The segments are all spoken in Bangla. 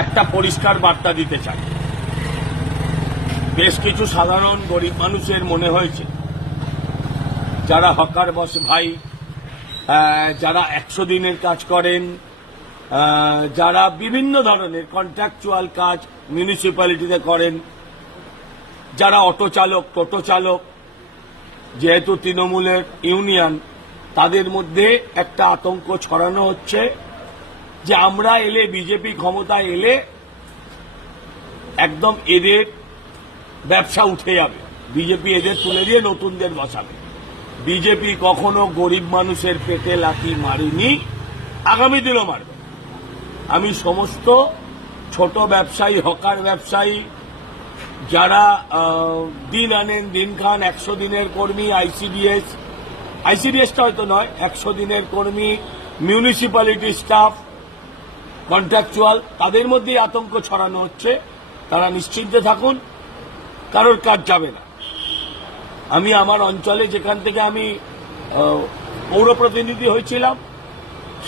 একটা পরিষ্কার বার্তা দিতে চাই। বেশ কিছু সাধারণ গরিব মানুষের মনে হয়েছে যারা হকার বস ভাই, যারা 100 দিনের কাজ করেন, যারা বিভিন্ন ধরনের কন্ট্রাকচুয়াল কাজ মিউনিসিপ্যালিটিতে করেন, যারা অটো চালক, টোটো চালক, যেহেতু তৃণমূলের ইউনিয়ন, তাদের মধ্যে একটা আতঙ্ক ছড়ানো হচ্ছে যে আমরা এলে, বিজেপি ক্ষমতায় এলে একদম এদের ব্যবসা উঠে যাবে, বিজেপি এদের তুলে দিয়ে নতুনদের বসাবে। বিজেপি কখনো গরিব মানুষের পেটে লাথি মারেনি, আগামী দিনও মারবে। আমি সমস্ত ছোট ব্যবসায়ী, হকার ব্যবসায়ী, যারা দিন আনেন দিন খান, 100 দিনের কর্মী, আইসিডিএসটা হয়তো নয়, 100 দিনের কর্মী, মিউনিসিপ্যালিটি স্টাফ, কন্ট্রাকচুয়াল, তাদের মধ্যেই আতঙ্ক ছড়ানো হচ্ছে। তারা নিশ্চিন্তে থাকুন, কারোর কাজ যাবে না। আমি আমার অঞ্চলে, যেখান থেকে আমি পৌর প্রতিনিধি হয়েছিলাম,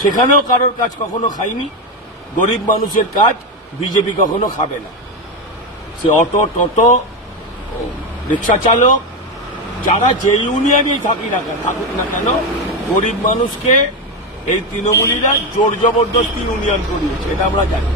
সেখানেও কারোর কাজ কখনো খাইনি। গরিব মানুষের কাজ বিজেপি কখনো খাবে না। সে অটো, টোটো, রিক্সা চালক, যারা যে ইউনিয়নেই থাকুক না কেন, গরিব মানুষকে এই তৃণমূলীরা জোর জবরদস্তি ইউনিয়ন করিয়েছে, এটা আমরা জানি।